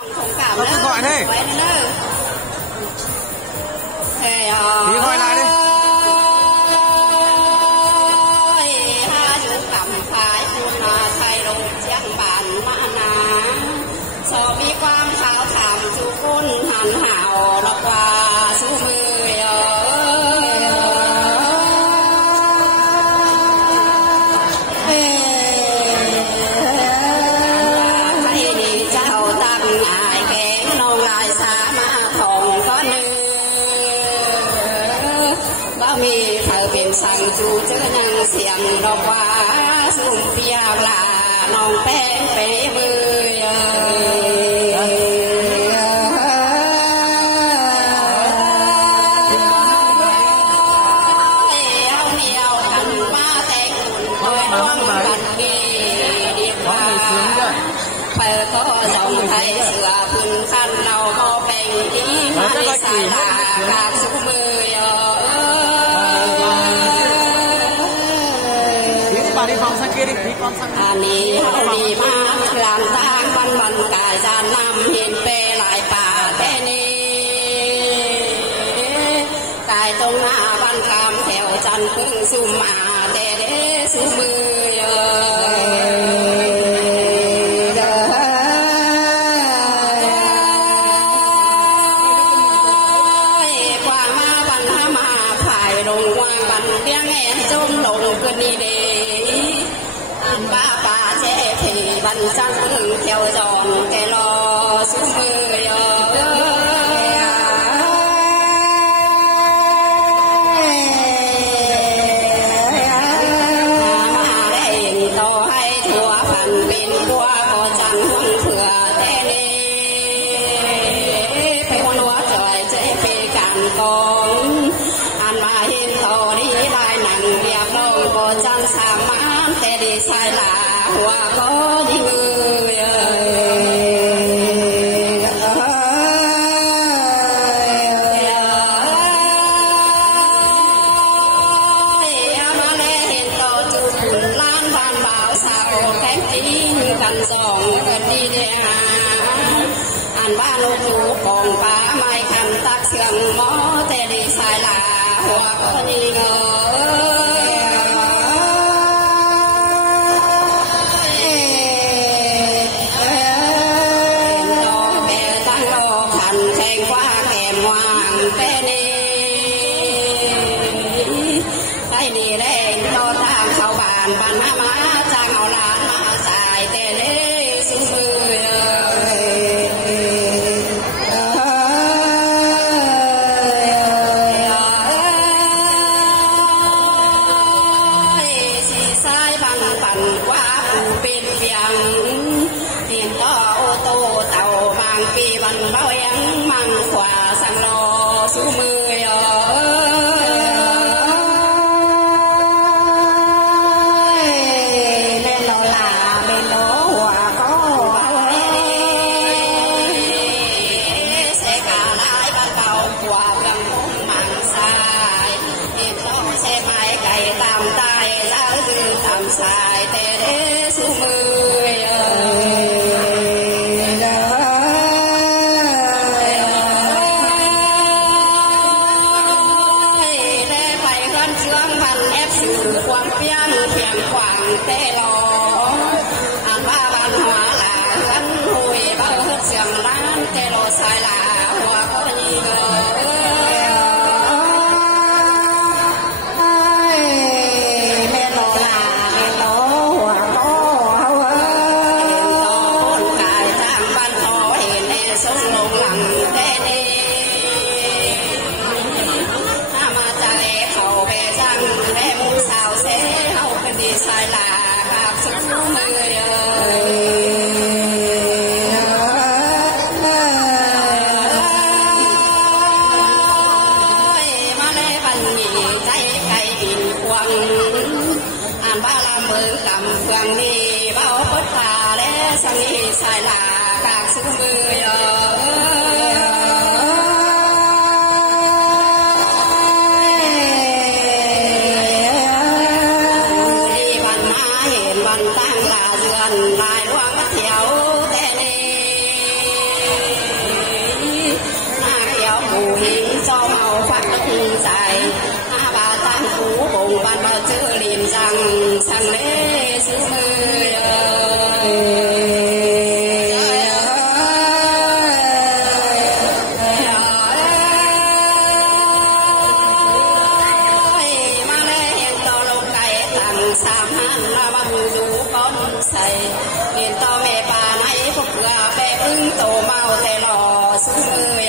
Gọi đây. Tí gọi lại đi. sang chú chớ nhang xiềng đọc quá sung bia là nòng bé bé bơi có dòng thấy sửa phun khăn nào có bèn đi mà xài là các số mười đi phòng sang kia đi con sang đi mà làm tang văn văn cả gian năm hiền về lại bà thế ni cài tông na văn cam theo chân phương sum mà để số mười văn sang theo dòng cái lo xuống mười mà đây to hay thua phần bên qua có chẳng hương thừa thế này phải con lúa trời chế phê cạn con ăn mà hiên thầu đi lại nặng việc đâu có chẳng xa mát thế đi sai là hoa có đi người cần dòng cần đi để ăn ba lô lú còn ba mai khăn tác xương mó thế đi sai là hoa có đi sang lễ giữ mưa sam han la văn du con say liền to mẹ bà nãy phục gà bé ưng tổ màu tè lò xuống